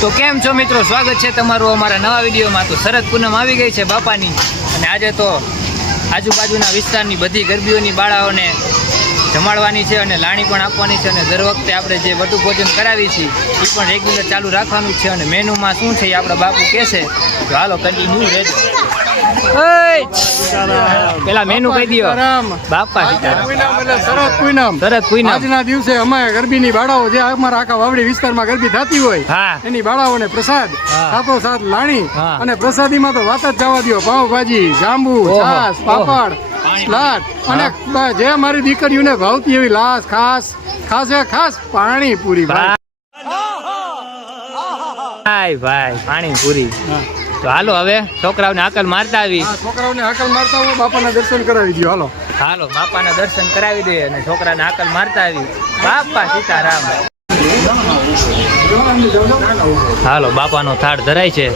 તો કેમ છો મિત્રો, સ્વાગત છે તમારું અમારા નવા વિડીયોમાં। તો શરદ પૂનમ આવી ગઈ છે બાપાની, અને આજે તો આજુબાજુના વિસ્તારની બધી ગરબીઓની બાળાઓને જમાડવાની છે અને લાણી પણ આપવાની છે, અને દર વખતે આપણે જે વટુ ભોજન કરાવી છીએ એ પણ રેગ્યુલર ચાલુ રાખવાનું છે। અને મેનુમાં શું છે એ આપણા બાપુ કહેશે, તો હાલો કન્ટિન્યુ રહેજો। પેલા મેનુ કહી દો બાપા। શરદ પૂનમ આજના દિવસે અમે ગરબીની બાળાઓ જે અમારા આખા વાવડી વિસ્તારમાં ગરબી થતી હોય એની બાળાઓને પ્રસાદ, સાથો સાથ લાણી અને પ્રસાદીમાં તો વાત જ જવા દો। પાવભાજી, જાંબુ, છાસ, પાપડ, સલાડ અને જે મારી દીકરીઓને ભાવતી એવી લાસ ખાસ પાણીપુરી। ભાઈ પાણીપુરી। તો હાલો હવે છોકરાઓને હાકલ મારતા આવી, છોકરાઓને હાકલ મારતા હોય, બાપાના દર્શન કરાવી દો। હાલો બાપાના દર્શન કરાવી દે અને છોકરાને હાકલ મારતા આવી। બાપા સીતારામ। હાલો બાપાનો થાળ ધરાય છે।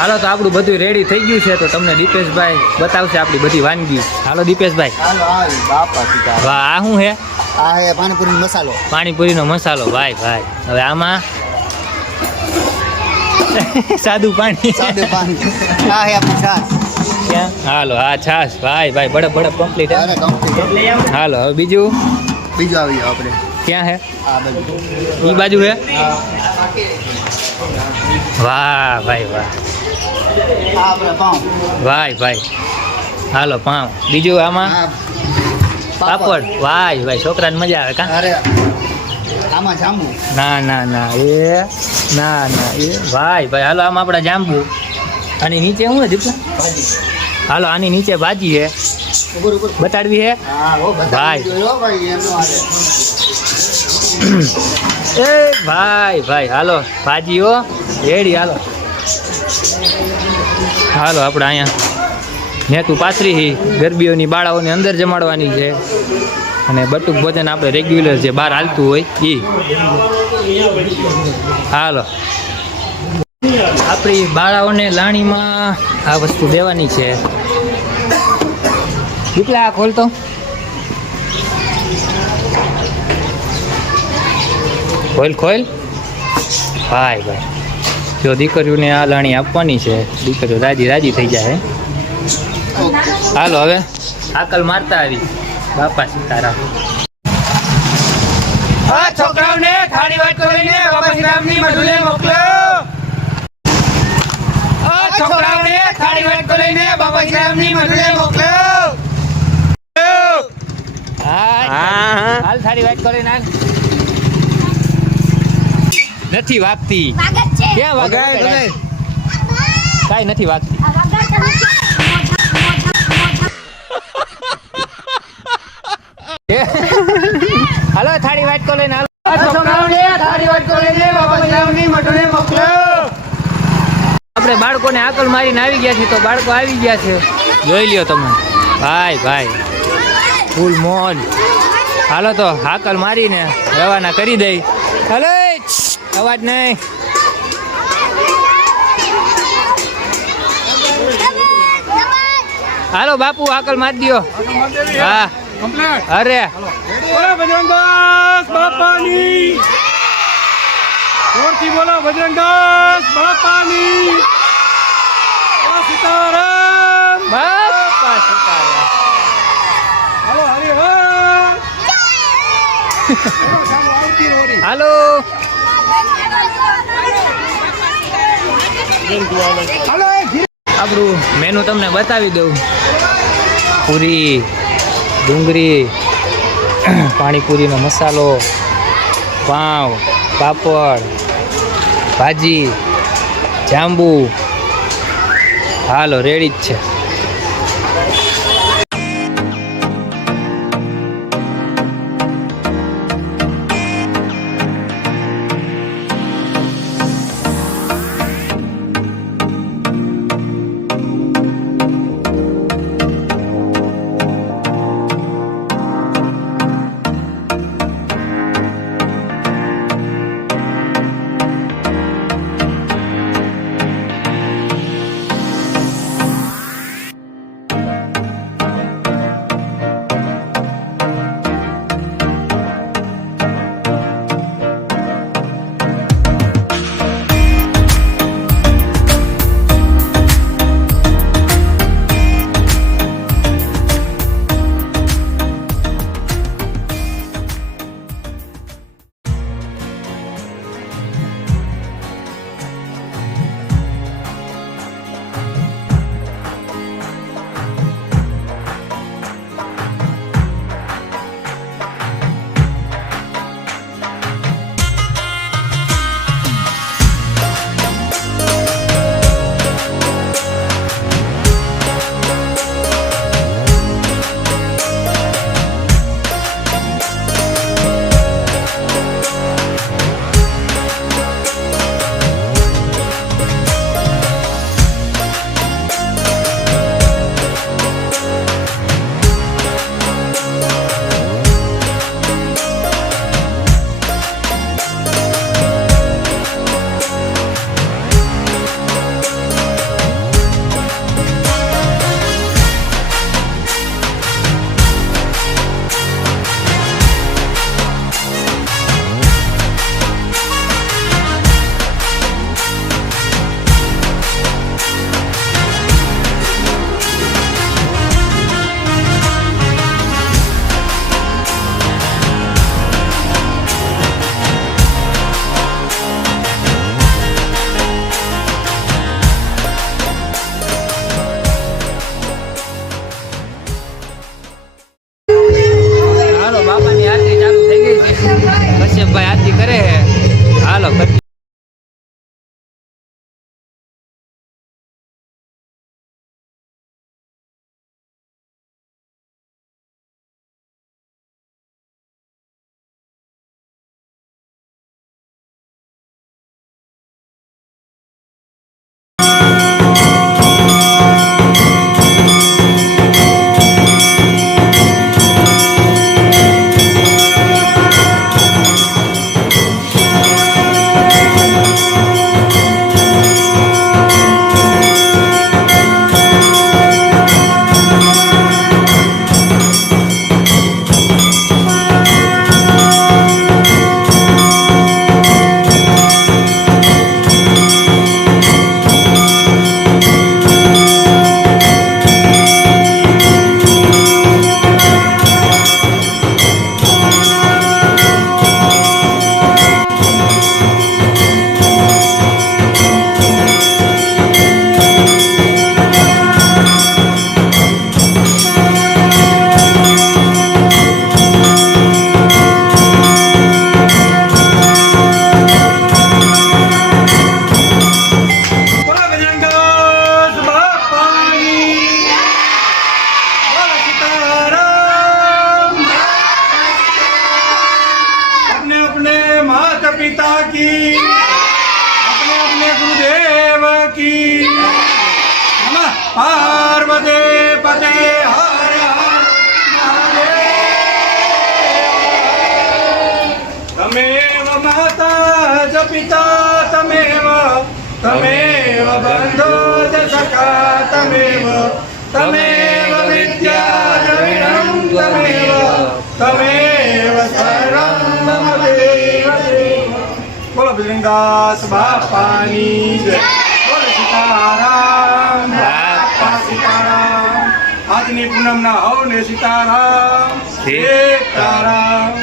હાલો તો આપણું બધું રેડી થઈ ગયું છે, તો તમને દીપેશભાઈ બતાવશે આપણી બધી વાનગી। હાલો દીપેશભાઈ। વાહ, આ શું હે? આ હે પાણીપુરીનો મસાલો। પાણીપુરીનો મસાલો। ભાઈ હવે આમાં સાદું પાણી। આ હે આપણી છાસ। હાલો આ છાસ। ભાઈ બડબ કમ્પ્લીટ। હાલો હવે બીજું આવી આપણે ક્યાં હે? આ બાજુ ઈ બાજુ હે? વાહ ભાઈ વાહ, ભાઈ હાલો પાવ। બીજું આમાં પાપડ। ભાઈ છોકરાને મજા આવે કા? આમાં જાંબુ। ના એ ભાઈ હાલો આમાં આપણા જાંબુ। આની નીચે શું હે દીપલા? હાલો આની નીચે ભાજી હે, બતાડવી હે? ભાઈ એ ભાઈ હાલો ભાજી હો રેડી। હાલો આપણે અહીંયા નેતું પાથરી ગરબીઓની બાળાઓને અંદર જમાડવાની છે, અને બટુક ભોજન આપણે રેગ્યુલર જે બહાર હાલતું હોય એ। હાલો આપણી બાળાઓને લાણીમાં આ વસ્તુ દેવાની છે। કેટલા આ ખોલતો? ખોલ। ભાઈ જો દીકરીઓને આ લાણી આપવાની છે, દીકરીઓ રાજી થઈ જાય। હાલો હવે હાકલ મારતા આવી। બાપા સીતારામ। છોકરાઓને થાળી વાટકો લઈને બાપા સીતારામની મઢુલે મોકલો। છોકરાઓને થાળી વાટકો લઈને બાપા સીતારામની મઢુલે મોકલો। હાલ થાળી વાટકો લઈને હાલ। નથી વાગતી। ક્યાં વાગે? કાઈ નથી વાગતી। હાલો થાળી વાટકો લઈને હાલો। આપણે બાળકોને આકલ મારીને આવી ગયા છીએ, તો બાળકો આવી ગયા છે, જોઈ લ્યો તમે। ભાઈ ફૂલ મોજ। હાલો તો હાકલ મારીને રવાના કરી દઈ। હાલો અવાજ નહીં। હાલો બાપુ હાકલ મારી દો। હા અરે બજરંગદાસ બાપાની જોરથી બોલો। બજરંગદાસ બાપાની સીતારામ। બાપા સીતારામ। હાલો હાલો આપણું મેનુ તમને બતાવી દઉં। પૂરી, ડુંગળી, પાણીપુરીનો મસાલો, પાવ, પાપડ, ભાજી, જાંબુ। હાલો રેડી જ છે। તમેવ વિદ્યા દ્રવિણમ તમેવ શરણમ મમ દેવ દેવ. બોલો બજરંગદાસ બાપાની જય. બોલો સીતારામ બાપા સીતારામ. આજની પૂનમના હવને સીતારામ સીતારામ.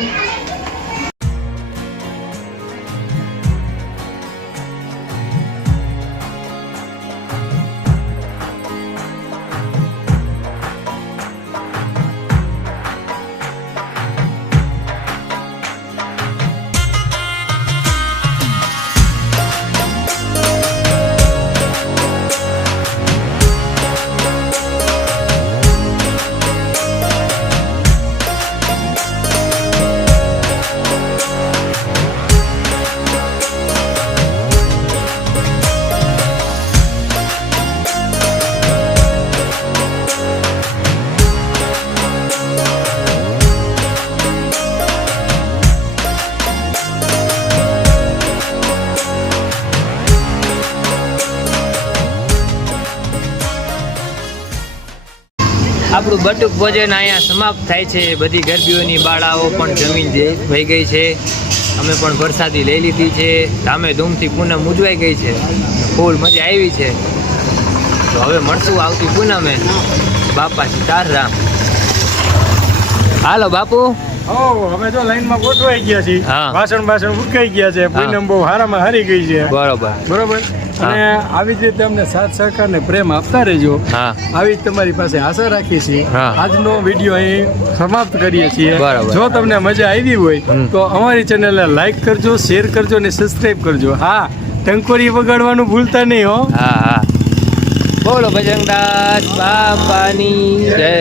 આપણું બટુક ભોજન અહીંયા સમાપ્ત થાય છે. બધી ગરબીઓની બાળાઓ પણ જમીન વહી ગઈ છે. અમે પણ વરસાદી લઈ લીધી છે. ધામે ધૂમથી પૂનમ ઉજવાઈ ગઈ છે. ફૂલ મજા આવી છે. તો હવે મળશું આવતી પૂનમે. બાપા સીતારામ. હાલો બાપુ. અમે જો લાઈનમાં ગોઠવાઈ ગયા છીએ. હા. વાસણ ઉટકાઈ ગયા છે. પૂનમ બહુ હારામાં હારી ગઈ છે. બરોબર. અને આવી જ રીતે અમને સાથ સહકાર ને પ્રેમ આપતા રહેજો. હા. આવી જ તમારી પાસે આશા રાખીએ છીએ. હા. આજનો વિડીયો અહીં સમાપ્ત કરીએ છીએ. બરાબર. જો તમને મજા આવી હોય તો અમારી ચેનલને લાઈક કરજો, શેર કરજો અને સબસ્ક્રાઇબ કરજો. હા, ટંકોરી વગાડવાનું ભૂલતા નહીં હો. હા. બોલો બજરંગદાસ બાપાની જય.